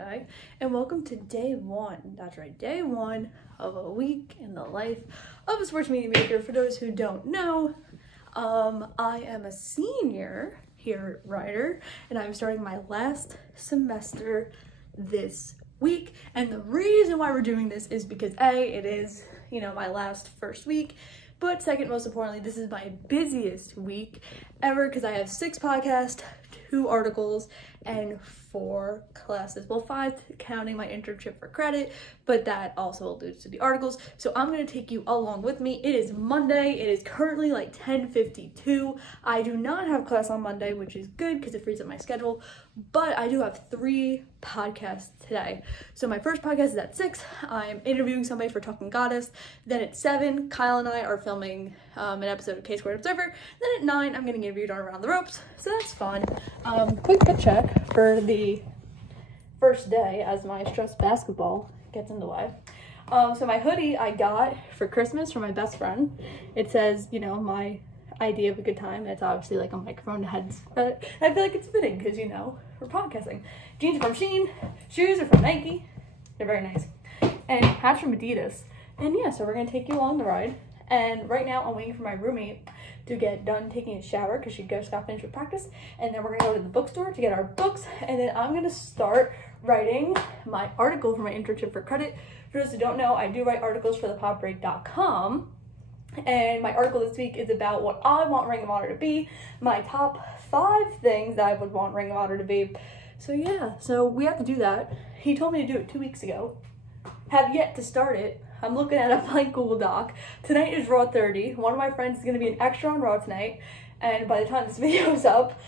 Monday, and welcome to day one. That's right, day one of a week in the life of a sports media major. For those who don't know, I am a senior here at Rider, and I'm starting my last semester this week. And the reason why we're doing this is because it is, my first week. But second, most importantly, this is my busiest week ever because I have 6 podcasts, 2 articles, and 4 classes. Well, 5 counting my internship for credit, but that also alludes to the articles. So I'm going to take you along with me. It is Monday. It is currently like 10:52. I do not have class on Monday, which is good because it frees up my schedule, but I do have 3 podcasts today. So my first podcast is at 6. I'm interviewing somebody for Talking Goddess. Then at 7, Kyle and I are filming an episode of K-Squared Observer. Then at 9, I'm getting interviewed on Around the Ropes. So that's fun. Quick fit check for the first day as my stress basketball gets in the way. So my hoodie I got for Christmas from my best friend. It says, my idea of a good time. It's obviously like a microphone heads, but I feel like it's fitting because, we're podcasting. Jeans are from Shein, shoes are from Nike. They're very nice. And hats from Adidas. And yeah, so we're going to take you along the ride. And right now I'm waiting for my roommate to get done taking a shower because she just got finished with practice. And then we're going to go to the bookstore to get our books. And then I'm going to start writing my article for my internship for credit. For those who don't know, I do write articles for thepopbreak.com. And my article this week is about what I want Ring of Honor to be. My top 5 things that I would want Ring of Honor to be. So yeah, so we have to do that. He told me to do it 2 weeks ago. Have yet to start it. I'm looking at a blank Google Doc. Tonight is Raw 30. One of my friends is going to be an extra on Raw tonight. And by the time this video is up,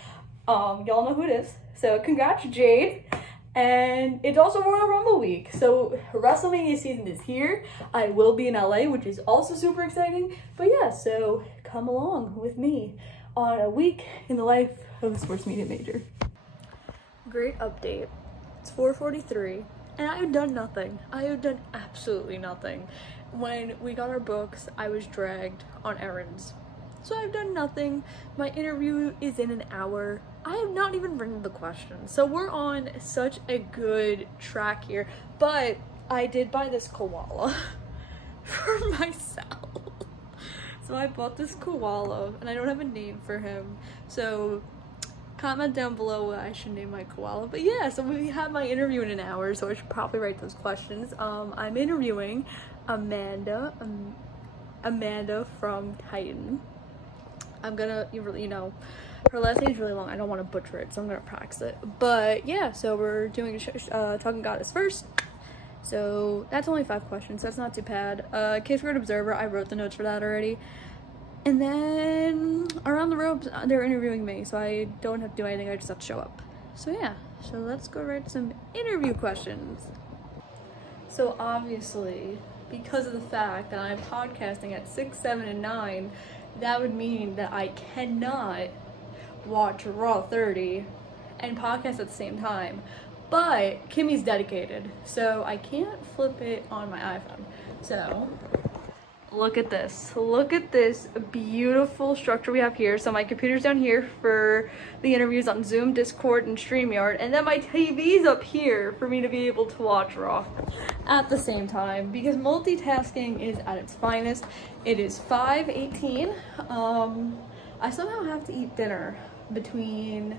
y'all know who it is. So congrats, Jade. And it's also Royal Rumble week. So WrestleMania season is here. I will be in LA, which is also super exciting. But yeah, so come along with me on a week in the life of a sports media major. Great update. It's 4:43. And I have done nothing. I have done absolutely nothing. When we got our books, I was dragged on errands. So I've done nothing. My interview is in an hour. I have not even written the questions. So we're on such a good track here. But I did buy this koala for myself. So I bought this koala and I don't have a name for him. So comment down below what I should name my koala. But yeah, so we have my interview in an hour, so I should probably write those questions. I'm interviewing Amanda from Titan. I'm gonna, her last name is really long. I don't want to butcher it, so I'm gonna practice it. But yeah, so we're doing Talking Goddess first. So that's only 5 questions, so that's not too bad. K-Squared Observer, I wrote the notes for that already. And then Around the Ropes, they're interviewing me, so I don't have to do anything, I just have to show up. So yeah, so let's go write some interview questions. So obviously, because of the fact that I'm podcasting at 6, 7, and 9, that would mean that I cannot watch Raw 30 and podcast at the same time. But Kimmy's dedicated, so I can't flip it on my iPhone. So look at this. Look at this beautiful structure we have here. So my computer's down here for the interviews on Zoom, Discord, and StreamYard. And then my TV's up here for me to be able to watch Raw at the same time. Because multitasking is at its finest. It is 5:18. I somehow have to eat dinner between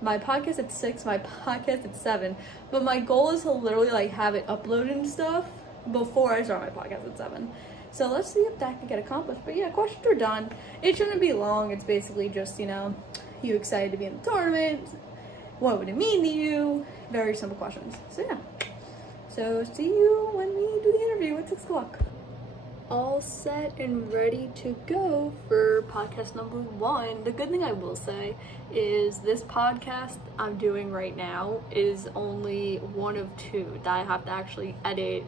my podcast at 6, my podcast at 7. But my goal is to literally have it uploaded and stuff before I start my podcast at 7. So let's see if that can get accomplished. But yeah, questions are done. It shouldn't be long. It's basically just, you excited to be in the tournament? What would it mean to you? Very simple questions. So yeah. So see you when we do the interview at 6 o'clock. All set and ready to go for podcast number 1. The good thing I will say is this podcast I'm doing right now is only one of 2 that I have to actually edit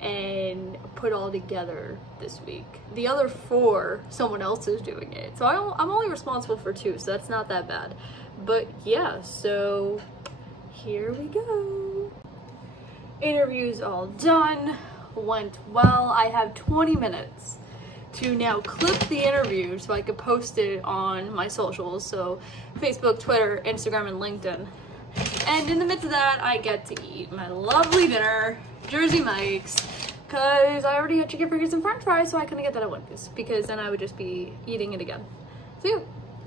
and put all together this week. The other 4, someone else is doing it. So I'm only responsible for 2, so that's not that bad. But yeah, so here we go. Interview's all done, went well. I have 20 minutes to now clip the interview so I could post it on my socials. So Facebook, Twitter, Instagram, and LinkedIn. And in the midst of that, I get to eat my lovely dinner, Jersey Mike's, because I already had chicken fingers and french fries, so I couldn't get that at Wendy's, because then I would just be eating it again. So yeah.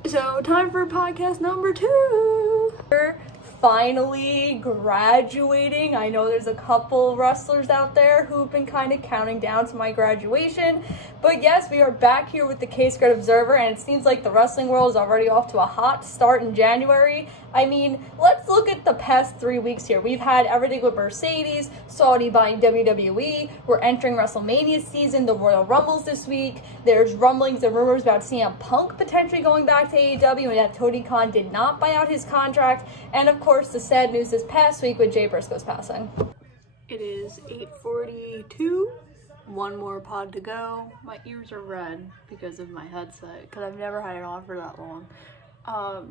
So time for podcast number 2. We're finally graduating. I know there's a couple wrestlers out there who've been kind of counting down to my graduation, but yes, we are back here with the K-Squared Observer, and it seems like the wrestling world is already off to a hot start in January. I mean, let's look at the past 3 weeks here. We've had everything with Mercedes, Saudi buying WWE, we're entering WrestleMania season, the Royal Rumbles this week, there's rumblings and rumors about CM Punk potentially going back to AEW, and that Tony Khan did not buy out his contract, and of course the sad news this past week with Jay Briscoe's passing. It is 8:42. One more pod to go. My ears are red because of my headset, because I've never had it on for that long.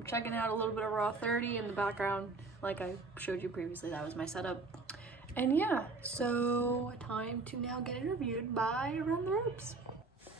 Checking out a little bit of Raw 30 in the background, like I showed you previously. That was my setup. And yeah, so time to now get interviewed by Around the Ropes.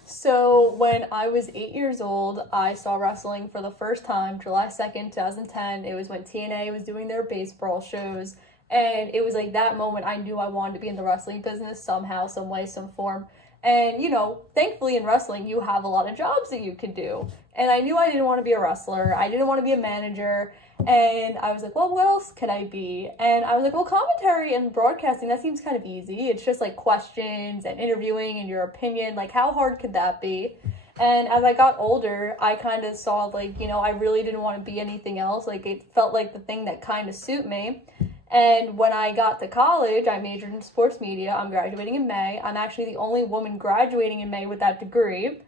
So when I was 8 years old, I saw wrestling for the first time, July 2nd, 2010. It was when TNA was doing their baseball shows. And it was like that moment I knew I wanted to be in the wrestling business somehow, some way, some form. And, you know, thankfully in wrestling, you have a lot of jobs that you could do. And I knew I didn't want to be a wrestler. I didn't want to be a manager. And I was like, well, what else could I be? And I was like, well, commentary and broadcasting, that seems kind of easy. It's just like questions and interviewing and your opinion. Like, how hard could that be? And as I got older, I kind of saw, like, you know, I really didn't want to be anything else. Like, it felt like the thing that kind of suit me. And when I got to college, I majored in sports media. I'm graduating in May. I'm actually the only woman graduating in May with that degree.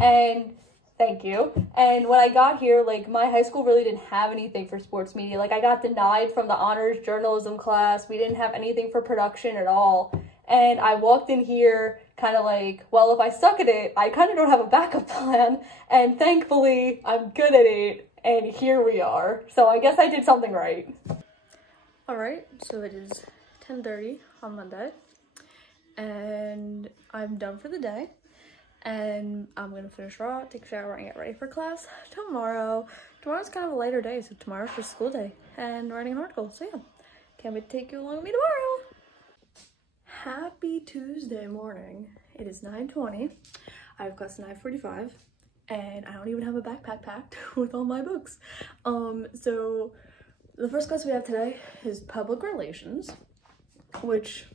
And thank you. And when I got here, like, my high school really didn't have anything for sports media. Like, I got denied from the honors journalism class. We didn't have anything for production at all. And I walked in here kind of like, well, if I suck at it, I kind of don't have a backup plan. And thankfully, I'm good at it. And here we are. So I guess I did something right. Alright, so it is 10:30 on Monday, and I'm done for the day, and I'm going to finish Raw, take a shower, and get ready for class tomorrow. Tomorrow's kind of a later day, so tomorrow's just school day, and writing an article, so yeah, can't wait to take you along with me tomorrow. Happy Tuesday morning. It is 9:20, I have class at 9:45, and I don't even have a backpack packed with all my books, so the first class we have today is public relations, which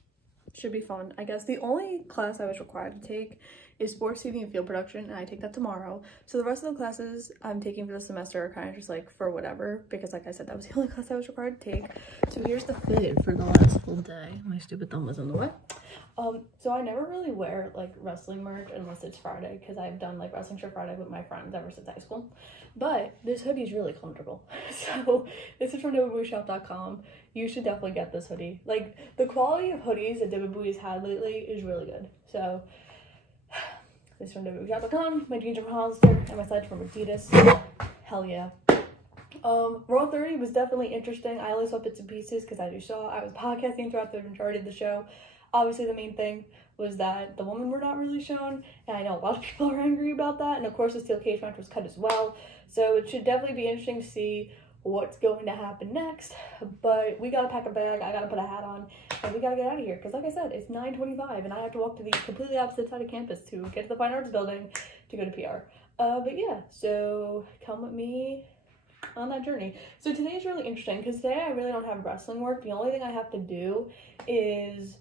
should be fun. I guess the only class I was required to take is sports TV and field production, and I take that tomorrow. So the rest of the classes I'm taking for the semester are kind of just like for whatever, because like I said, that was the only class I was required to take. So here's the fit for the last full day. My stupid thumb was in the way. So I never really wear like wrestling merch unless it's Friday, because I've done like wrestling shirt Friday with my friends ever since high school. But this hoodie is really comfortable. So this is from DavidBowieShop.com. You should definitely get this hoodie. Like, the quality of hoodies that David Bowie's had lately is really good. So this is from DavidBowieShop.com. My jeans are from Hollister, and my slides from Adidas. Hell yeah. Raw 30 was definitely interesting. I only saw bits and pieces because, as you saw, I was podcasting throughout the majority of the show. Obviously, the main thing was that the women were not really shown, and I know a lot of people are angry about that. And of course, the steel cage match was cut as well. So it should definitely be interesting to see what's going to happen next. But we gotta pack a bag, I gotta put a hat on, and we gotta get out of here. Because like I said, it's 9:25, and I have to walk to the completely opposite side of campus to get to the Fine Arts building to go to PR. But yeah, so come with me on that journey. So today is really interesting because today I really don't have wrestling work. The only thing I have to do is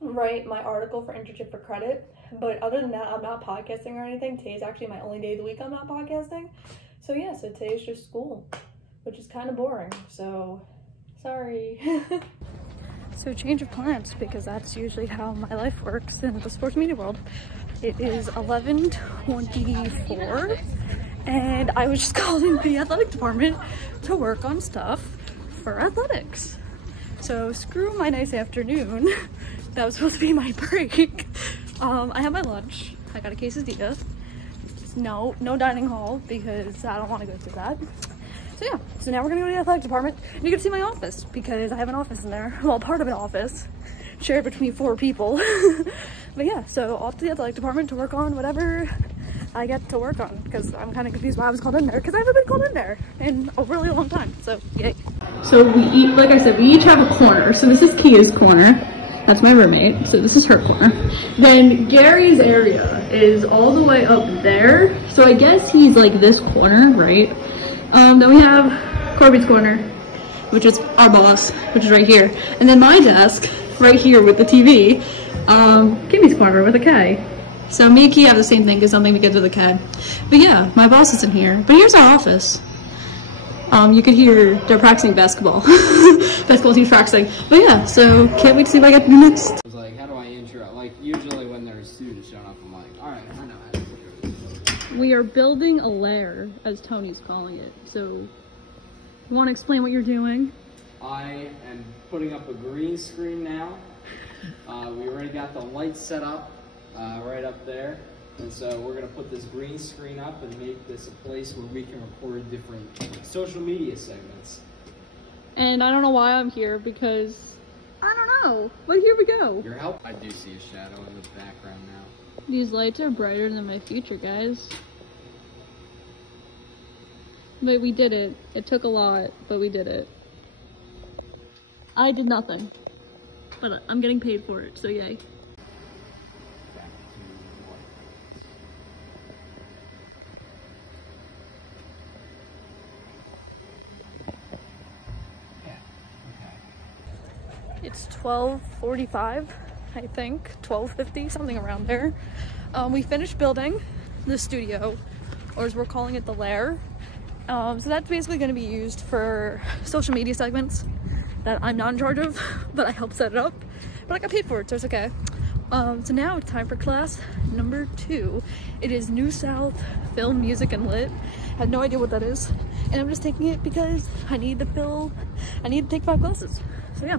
write my article for internship for credit. But other than that, I'm not podcasting or anything. Today's actually my only day of the week I'm not podcasting. So yeah, so today's just school, which is kind of boring. So sorry. So change of plans, because that's usually how my life works in the sports media world. It is 11:24. And I was just called into the athletic department to work on stuff for athletics. So screw my nice afternoon. That was supposed to be my break. I had my lunch. I got a quesadilla. No dining hall, because I don't want to go through that. So yeah, so now we're gonna go to the athletic department, and you can see my office, because I have an office in there. Well, part of an office, shared between 4 people. But yeah, so off to the athletic department to work on whatever I get to work on, because I'm kind of confused why I was called in there, because I haven't been called in there in a really long time, so yay. So we eat, like I said, we each have a corner. So this is Kia's corner. That's my roommate. So this is her corner. Then Gary's area is all the way up there. So I guess he's like this corner, right? Then we have Corby's corner, which is our boss, which is right here. And then my desk, right here with the TV. Kimmy's corner with a K. So me and Kia have the same thing because something begins with a K. But yeah, my boss is in here. But here's our office. You could hear they're practicing basketball. Basketball team's practicing. But yeah, so can't wait to see what I get to do next. I was like, how do I intro? Like, usually when there's students showing up, I'm like, all right, I know how to intro this. We are building a lair, as Tony's calling it. So, you want to explain what you're doing? I am putting up a green screen now. We already got the lights set up right up there. And so we're going to put this green screen up and make this a place where we can record different social media segments. And I don't know why I'm here because, I don't know, but here we go. Your help? I do see a shadow in the background now. These lights are brighter than my future, guys. But we did it. It took a lot, but we did it. I did nothing, but I'm getting paid for it, so yay. It's 12:45, I think, 12:50, something around there. We finished building the studio, or as we're calling it, the lair. So that's basically going to be used for social media segments that I'm not in charge of, but I helped set it up. But I got paid for it, so it's okay. So now it's time for class number 2. It is New South Film, Music, and Lit. I have no idea what that is, and I'm just taking it because I need to take 5 classes. So yeah.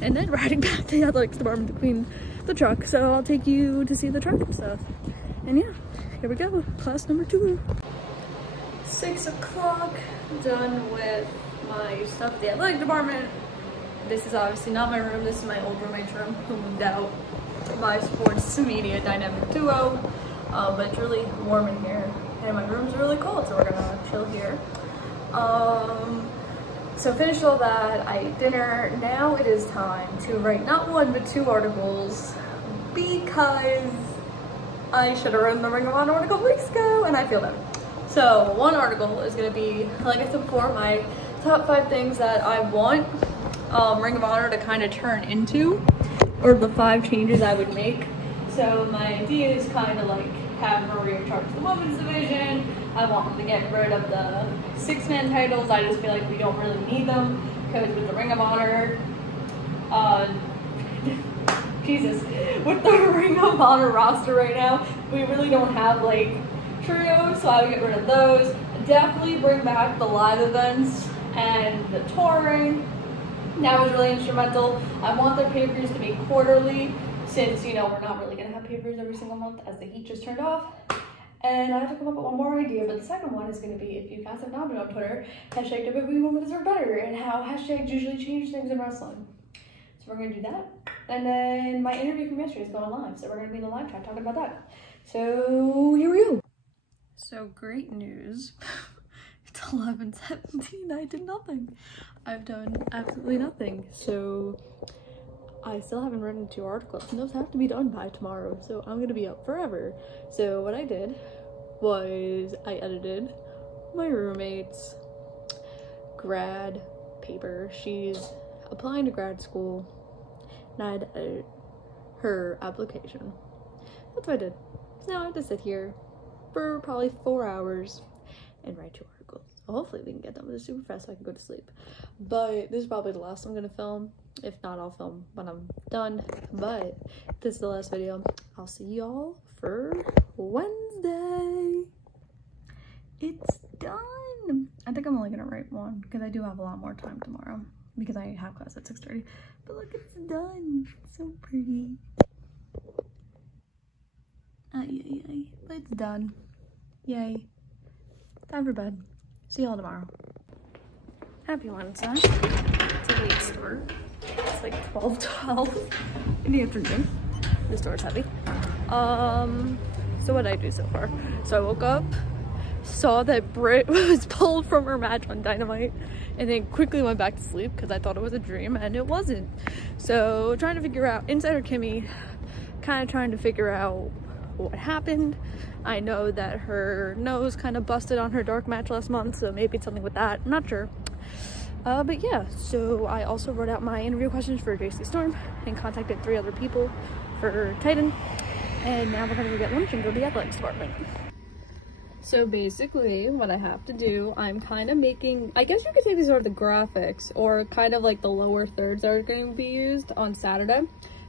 And then we're heading back to the athletics department to clean the truck. So I'll take you to see the truck and stuff. And yeah, here we go, class number 2. 6 o'clock, done with my stuff at the athletic department. This is obviously not my room. This is my old roommate's room who moved out. My sports media dynamic duo. But it's really warm in here. And my room's really cold, so we're gonna chill here. So finished all that, I ate dinner. Now it is time to write not 1 but 2 articles because I should have written the Ring of Honor article weeks ago and I feel bad. So 1 article is going to be, like I said before, my top 5 things that I want Ring of Honor to kind of turn into, or the 5 changes I would make. So my idea is kind of like have Maria charge the women's division. I want them to get rid of the 6-man titles. I just feel like we don't really need them because with the Ring of Honor, Jesus, with the Ring of Honor roster right now, we really don't have like trios, so I would get rid of those. Definitely bring back the live events and the touring. That was really instrumental. I want their pay-per-views to be quarterly since, you know, we're not really going to have pay-per-views every single month as the heat just turned off. And I have to come up with one more idea, but the second one is going to be, if you guys have not been on Twitter, hashtag WWE Women Deserve Better, and how hashtags usually change things in wrestling. So we're going to do that. And then my interview from yesterday is going live, so we're going to be in the live chat talking about that. So here we go. So great news. It's 11:17. I did nothing. I've done absolutely nothing. So I still haven't written 2 articles, and those have to be done by tomorrow, so I'm gonna be up forever. So what I did was I edited my roommate's grad paper. She's applying to grad school, and I had to edit her application. That's what I did. So now I have to sit here for probably 4 hours and write 2 articles. So hopefully we can get done with it super fast so I can go to sleep. But this is probably the last I'm gonna film. If not, I'll film when I'm done. But if this is the last video, I'll see y'all for Wednesday. It's done. I think I'm only gonna write 1 because I do have a lot more time tomorrow because I have class at 6:30. But look, it's done. It's so pretty. Yay. But it's done. Yay. Time for bed. See y'all tomorrow. Happy Wednesday. It's a late start. It's like 12 in the afternoon. The store's heavy. So what did I do so far? So I woke up, saw that Britt was pulled from her match on Dynamite and then quickly went back to sleep because I thought it was a dream, and it wasn't. So trying to figure out, Insider Kimmy kind of trying to figure out what happened. I know that her nose kind of busted on her dark match last month, so maybe it's something with that. I'm not sure. But yeah, so I also wrote out my interview questions for JC Storm and contacted 3 other people for Titan. And now we're gonna go get lunch and go to the athletics department. So basically what I have to do, I'm kind of making, I guess you could say these are the graphics or kind of like the lower thirds that are going to be used on Saturday.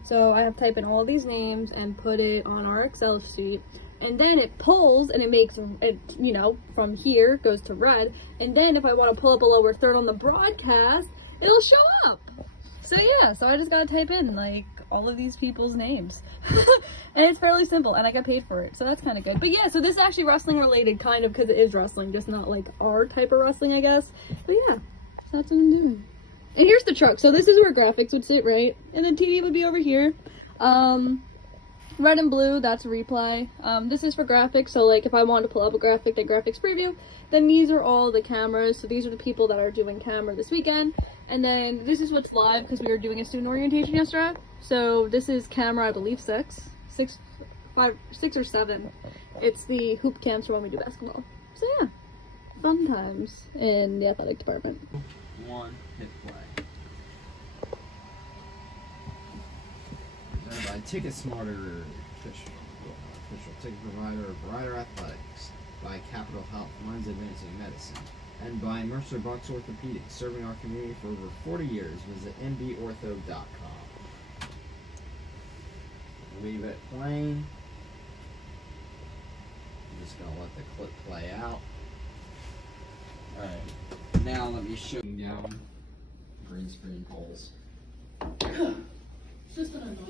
So I have to type in all these names and put it on our Excel sheet. And then it pulls and it makes it, you know, from here goes to red. And then if I want to pull up a lower third on the broadcast, it'll show up. So yeah, so I just gotta type in like all of these people's names. And it's fairly simple and I got paid for it. So that's kind of good. But yeah, so this is actually wrestling related kind of because it is wrestling, just not like our type of wrestling, I guess. But yeah, so that's what I'm doing. And here's the truck. So this is where graphics would sit, right? And then TV would be over here. Red and blue, that's replay. This is for graphics, so like if I want to pull up a graphic, then graphics preview. Then these are all the cameras, so these are the people that are doing camera this weekend. And then this is what's live because we were doing a student orientation yesterday. So this is camera, I believe 6 or 7. It's the hoop cams for when we do basketball. So yeah, fun times in the athletic department. 1, hit play. By TicketSmarter official ticket provider of Rider Athletics, by Capital Health, Lines Advancing Medicine, and by Mercer Bucks Orthopedics, serving our community for over 40 years. Visit mbortho.com. Leave it playing. I'm just gonna let the clip play out. Alright, now let me show you down green screen polls.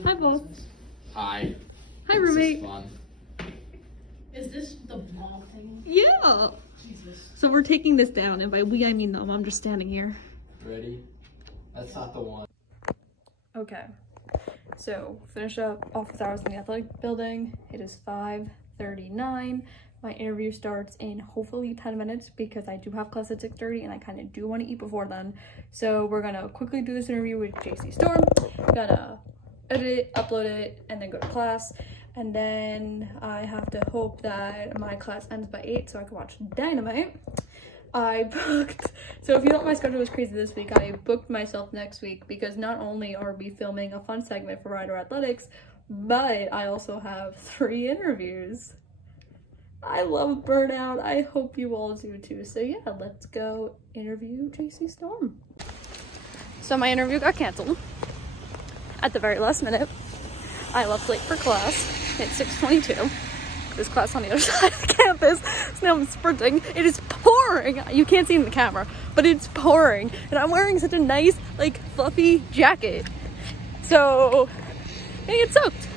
Hi, boss. Hi. Hi, roommate. This is fun. Is this the vlog thing? Yeah. Jesus. So we're taking this down, and by we I mean them. I'm just standing here. Ready? That's not the one. Okay. So finish up office hours in the athletic building. It is 5:39. My interview starts in hopefully 10 minutes because I do have class at 6:30 and I kind of do want to eat before then. So we're gonna quickly do this interview with JC Storm. Gonna edit it, upload it, and then go to class. And then I have to hope that my class ends by 8 so I can watch Dynamite. I booked, so if you thought my schedule was crazy this week, I booked myself next week because not only are we filming a fun segment for Rider Athletics, but I also have 3 interviews. I love burnout. I hope you all do too. So yeah, let's go interview JC Storm. So my interview got canceled at the very last minute. I left late for class at 6:22. This class on the other side of the campus. So now I'm sprinting. It is pouring. You can't see in the camera, but it's pouring. And I'm wearing such a nice, like, fluffy jacket. So I get soaked.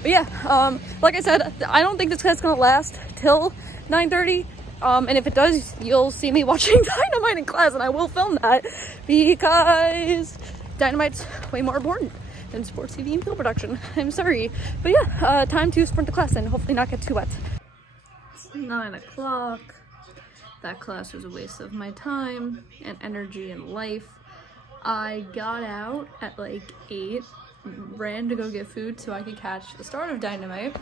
But yeah, like I said, I don't think this class is gonna last till 9:30. And if it does, you'll see me watching Dynamite in class, and I will film that because Dynamite's way more important than sports TV and film production. I'm sorry. But yeah, time to sprint to class and hopefully not get too wet. It's 9 o'clock. That class was a waste of my time and energy and life. I got out at like 8, ran to go get food so I could catch the start of Dynamite.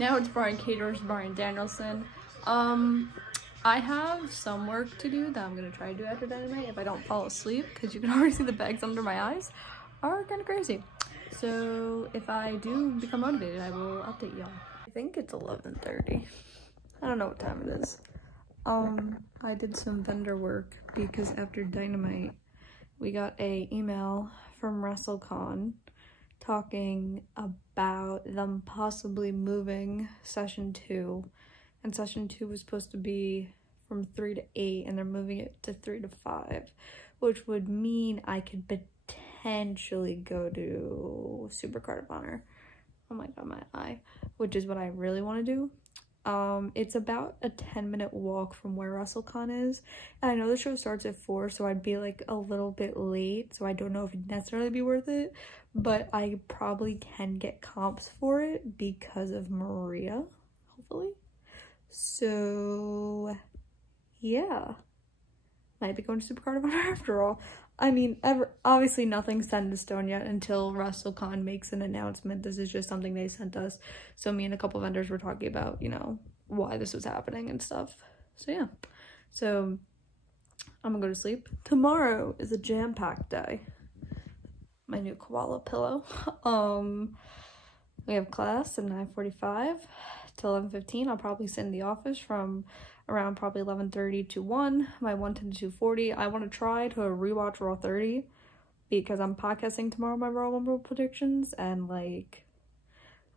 Now it's Brian Caterers, Brian Danielson. I have some work to do that I'm gonna try to do after Dynamite if I don't fall asleep, because you can already see the bags under my eyes are kind of crazy. So if I do become motivated, I will update y'all. I think it's 11:30. I don't know what time it is. I did some vendor work because after Dynamite, we got a email from WrestleCon talking about them possibly moving session 2, and session 2 was supposed to be from 3 to 8 and they're moving it to 3 to 5, which would mean I could potentially go to Supercard of Honor. Oh my god, my eye. Which is what I really want to do. It's about a 10-minute walk from where WrestleCon is, and I know the show starts at 4, so I'd be like a little bit late, so I don't know if it'd necessarily be worth it, but I probably can get comps for it because of Maria, hopefully. So yeah, might be going to Super Carnival after all. I mean, obviously nothing's set in stone yet until WrestleCon makes an announcement. This is just something they sent us. So me and a couple vendors were talking about, you know, why this was happening and stuff. So yeah. So I'm gonna go to sleep. Tomorrow is a jam-packed day. My new koala pillow. We have class at 9:45 to 11:15. I'll probably sit in the office from around probably 11:30 to 1, my 1:10 to 2:40. I want to try to rewatch Raw 30 because I'm podcasting tomorrow my Raw Rumble predictions, and like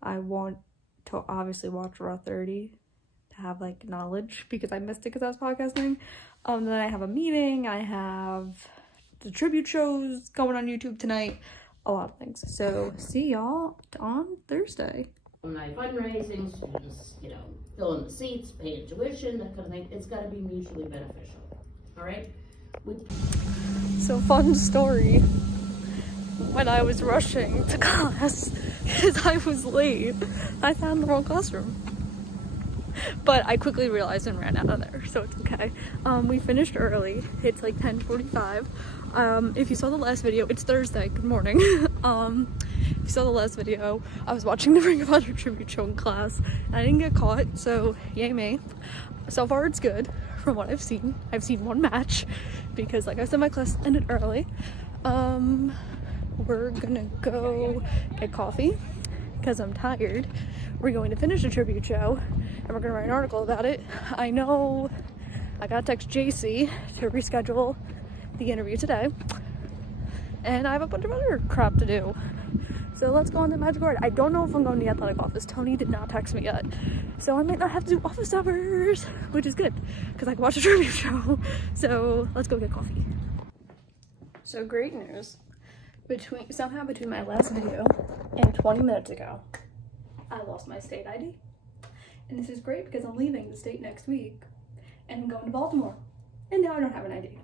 I want to obviously watch Raw 30 to have like knowledge because I missed it because I was podcasting. Then I have a meeting, I have the tribute shows going on YouTube tonight, a lot of things. So see y'all on Thursday. My fundraising, so you just, you know, fill in the seats, pay your tuition, that kind of thing. It's got to be mutually beneficial. All right? So fun story. When I was rushing to class because I was late, I found the wrong classroom. But I quickly realized and ran out of there, so it's okay. We finished early. It's like 10:45. If you saw the last video, it's Thursday. Good morning. If you saw the last video, I was watching the Ring of Honor tribute show in class, and I didn't get caught, so yay me. So far, it's good from what I've seen. I've seen one match because, like I said, my class ended early. We're gonna go get coffee because I'm tired. We're going to finish the tribute show and we're gonna write an article about it. I know I gotta text JC to reschedule the interview today, and I have a bunch of other crap to do. So let's go on the Magic Word. I don't know if I'm going to the athletic office. Tony did not text me yet, so I might not have to do office hours, which is good because I can watch a tribute show. So let's go get coffee. So great news. Somehow between my last video and 20 minutes ago, I lost my state ID. And this is great because I'm leaving the state next week and I'm going to Baltimore. And now I don't have an ID.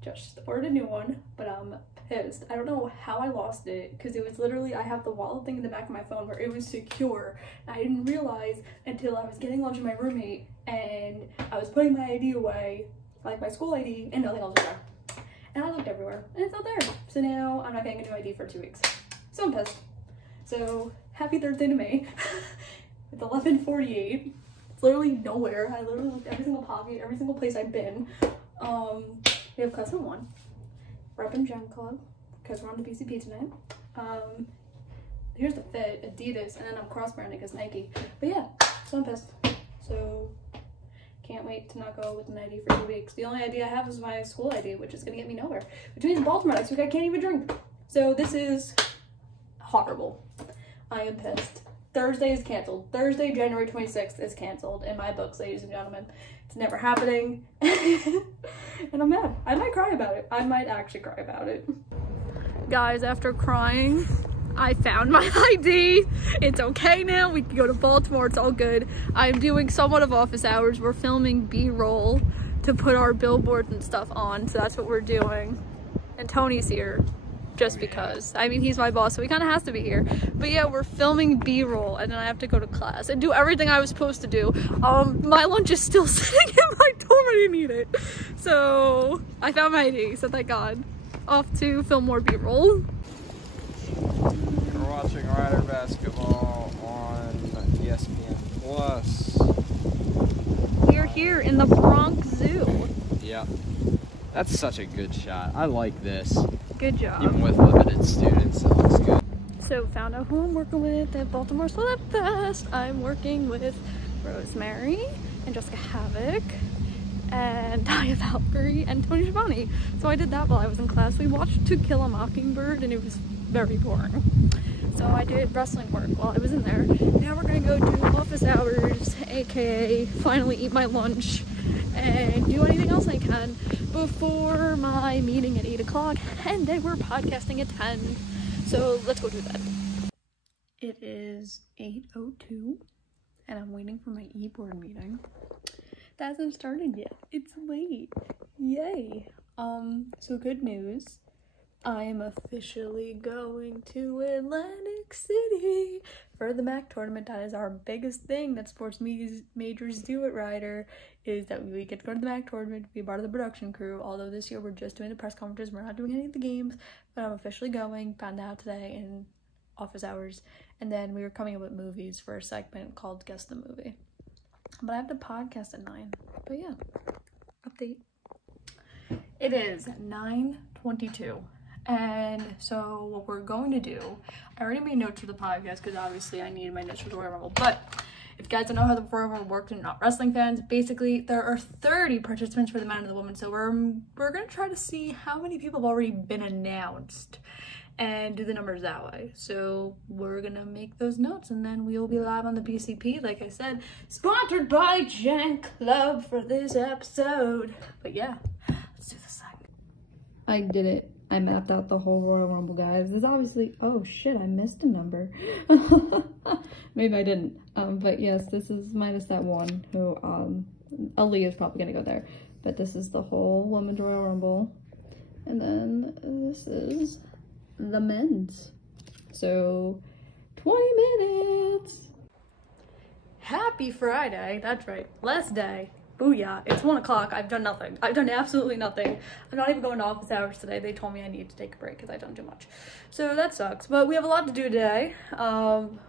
Just ordered a new one, but I'm pissed. I don't know how I lost it because it was literally, I have the wallet thing in the back of my phone where it was secure. I didn't realize until I was getting lunch with my roommate and I was putting my ID away, like my school ID, and nothing else was there. And I looked everywhere and it's not there. So now I'm not getting a new ID for 2 weeks. So I'm pissed. So happy Thursday to me. It's 11:48. It's literally nowhere. I literally looked every single pocket, every single place I've been. We have class at 1. We're up in Gem Club because we're on the PCP tonight. Here's the fit, Adidas, and then I'm cross-branding because Nike. But yeah, so I'm pissed. So can't wait to not go with an ID for 2 weeks. The only ID I have is my school ID, which is gonna get me nowhere. Which means in Baltimore next week I can't even drink. So this is horrible. I am pissed. Thursday is canceled. Thursday, January 26th is canceled in my books, ladies and gentlemen. It's never happening. And I'm mad. I might cry about it. I might actually cry about it. Guys, after crying, I found my ID. It's okay now. We can go to Baltimore. It's all good. I'm doing somewhat of office hours. We're filming B-roll to put our billboards and stuff on. So that's what we're doing. And Tony's here. Just because. I mean, he's my boss, so he kind of has to be here. But yeah, we're filming B-roll, and then I have to go to class and do everything I was supposed to do. My lunch is still sitting in my dorm. I didn't eat it. So I found my ID, so thank God. Off to film more B-roll. We're watching Rider basketball on ESPN Plus. We're here in the Bronx Zoo. Yep. That's such a good shot. I like this. Good job. Even with limited students, it looks good. So found out who I'm working with at Baltimore Celeb Fest. I'm working with Rosemary and Jessica Havoc and Taya Valkyrie and Tony Schiavone. So I did that while I was in class. We watched To Kill a Mockingbird and it was very boring. So I did wrestling work while I was in there. Now we're gonna go do office hours, aka finally eat my lunch and do anything else I can before my meeting at 8 o'clock, and then we're podcasting at 10. So let's go do that. It is 8:02 and I'm waiting for my e-board meeting. That hasn't started yet. It's late. Yay. So good news. I am officially going to Atlantic City for the MAC tournament. That is our biggest thing that sports majors do at Rider, is that we get to go to the MAC tournament, be part of the production crew. Although this year we're just doing the press conferences, we're not doing any of the games, but I'm officially going. Found out today in office hours. And then we were coming up with movies for a segment called Guess the Movie. But I have the podcast at 9. But yeah, update. It is 9:22. And so what we're going to do, I already made notes for the podcast because obviously I needed my notes for the Royal Rumble. But if you guys don't know how the Royal Rumble works and you're not wrestling fans, basically there are 30 participants for the men and the women. So we're going to try to see how many people have already been announced and do the numbers that way. So we're going to make those notes and then we will be live on the BCP, like I said, sponsored by Gen Club for this episode. But yeah, let's do this thing. I did it. I mapped out the whole Royal Rumble, guys. There's obviously, oh shit, I missed a number. Maybe I didn't. But yes, this is minus that one who, Ali is probably gonna go there. But this is the whole Women's Royal Rumble. And then this is the men's. So, 20 minutes. Happy Friday. That's right. Last day. Booyah. It's 1 o'clock. I've done nothing. I've done absolutely nothing. I'm not even going to office hours today. They told me I need to take a break because I've done too much. So that sucks. But we have a lot to do today.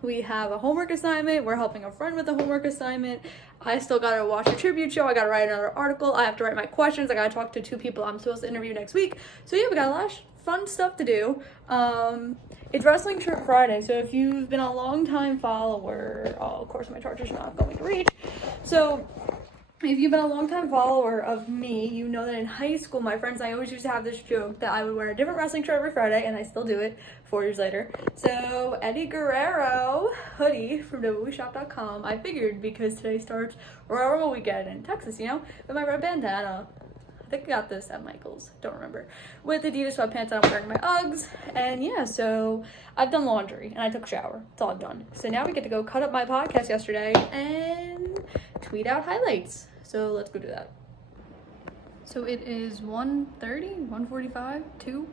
We have a homework assignment. We're helping a friend with a homework assignment. I still got to watch a tribute show. I got to write another article. I have to write my questions. I got to talk to 2 people I'm supposed to interview next week. So yeah, we got a lot of fun stuff to do. It's Wrestling Shirt Friday. So if you've been a long time follower, oh, of course my charger's not going to reach. So if you've been a long-time follower of me, you know that in high school, my friends and I always used to have this joke that I would wear a different wrestling shirt every Friday, and I still do it 4 years later. So, Eddie Guerrero hoodie from WWEshop.com, I figured because today starts Royal Rumble weekend in Texas, you know, with my red bandana. I think I got this at Michael's, don't remember. With Adidas sweatpants, and I'm wearing my Uggs. And yeah, so I've done laundry, and I took a shower. It's all done. So now we get to go cut up my podcast yesterday and tweet out highlights. So let's go do that. So it is 1:30, 1:45, 2,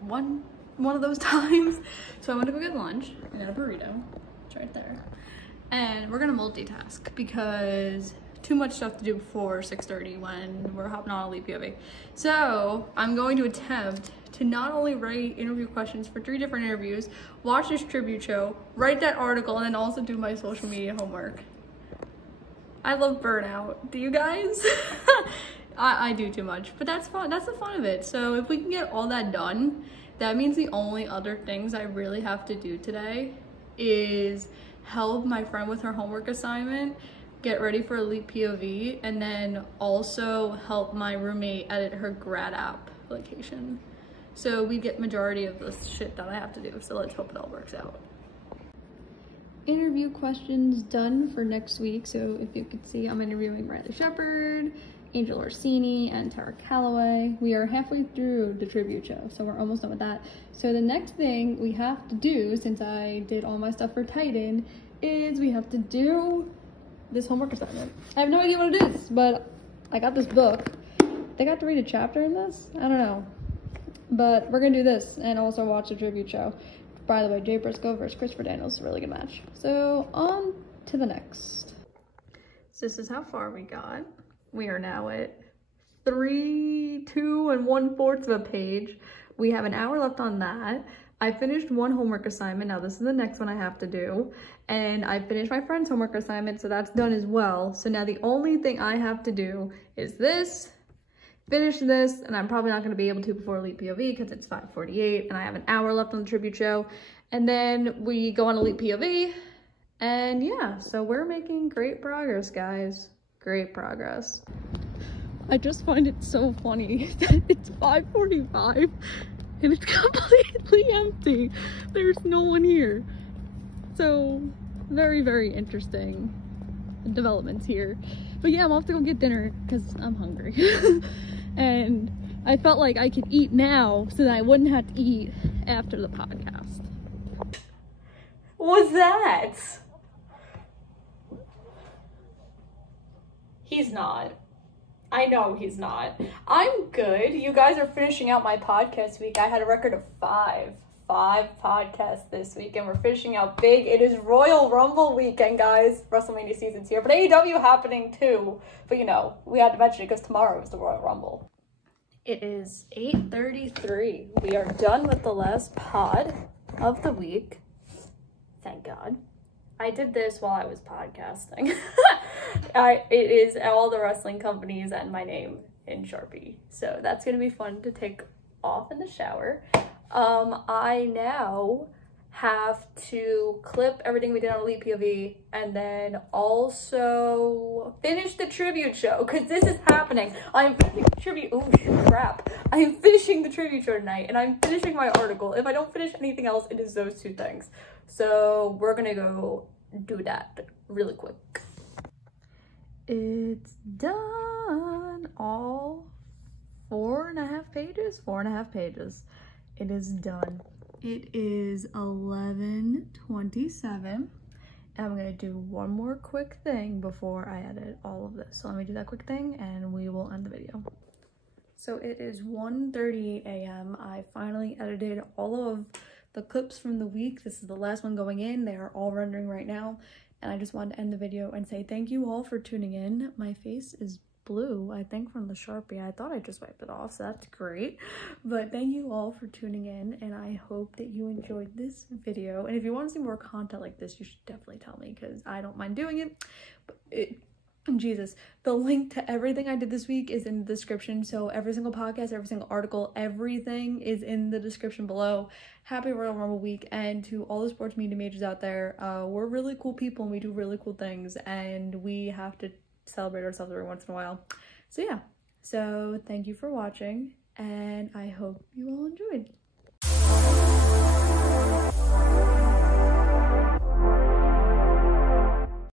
1 of those times. So I went to go get lunch. I got a burrito. It's right there. And we're gonna multitask because too much stuff to do before 6:30 when we're hopping on Elite POV. So I'm going to attempt to not only write interview questions for 3 different interviews, watch this tribute show, write that article, and then also do my social media homework. I love burnout. Do you guys? I do too much, but that's fun. That's the fun of it. So if we can get all that done, that means the only other things I really have to do today is help my friend with her homework assignment, get ready for Elite POV, and then also help my roommate edit her grad app location. So we get majority of the shit that I have to do. So let's hope it all works out. Interview questions done for next week. So if you could see, I'm interviewing Riley Shepard, Angel Orsini, and Tara Calloway. We are halfway through the tribute show, so we're almost done with that. So the next thing we have to do, since I did all my stuff for Titan, is we have to do this homework assignment. I have no idea what it is, but I got this book. I think I have to read a chapter in this? I don't know. But we're gonna do this and also watch the tribute show. By the way, Jay Briscoe versus Christopher Daniels is a really good match. So on to the next. So this is how far we got. We are now at 3, 2, and 1/4 of a page. We have an hour left on that. I finished one homework assignment. Now this is the next one I have to do. And I finished my friend's homework assignment, so that's done as well. So now the only thing I have to do is this, finish this, and I'm probably not going to be able to before Elite POV because it's 5:48 and I have an hour left on the tribute show. And then we go on Elite POV. And yeah, so we're making great progress, guys. Great progress. I just find it so funny that it's 5:45 and it's completely empty. There's no one here. So very, very interesting developments here. But yeah, I'm off to go get dinner because I'm hungry. And I felt like I could eat now so that I wouldn't have to eat after the podcast. What was that? He's not. I know he's not. I'm good. You guys are finishing out my podcast week. I had a record of 5 5 podcasts this week, and we're finishing out big. It is Royal Rumble weekend, guys. WrestleMania season's here, but AEW happening too. But you know, we had to mention it because tomorrow is the Royal Rumble. It is 8:33. We are done with the last pod of the week. Thank God. I did this while I was podcasting. It is all the wrestling companies and my name in Sharpie. So that's going to be fun to take off in the shower. I now have to clip everything we did on Elite POV and then also finish the tribute show because this is happening. I'm finishing the tribute show tonight and I'm finishing my article. If I don't finish anything else, it is those 2 things. So we're gonna go do that really quick. It's done. All 4.5 pages. It is done. It is 11:27. I'm gonna do one more quick thing before I edit all of this. So let me do that quick thing and we will end the video. So it is 1:38 a.m. I finally edited all of the clips from the week. This is the last one going in. They are all rendering right now. And I just wanted to end the video and say thank you all for tuning in. My face is blue, I think, from the Sharpie. I thought I just wiped it off, so that's great. But thank you all for tuning in, and I hope that you enjoyed this video. And if you want to see more content like this, you should definitely tell me, because I don't mind doing it. But the link to everything I did this week is in the description. So every single podcast, every single article, everything is in the description below. Happy Royal Rumble week, and to all the sports media majors out there, we're really cool people and we do really cool things, and we have to celebrate ourselves every once in a while. So yeah, so thank you for watching, and I hope you all enjoyed.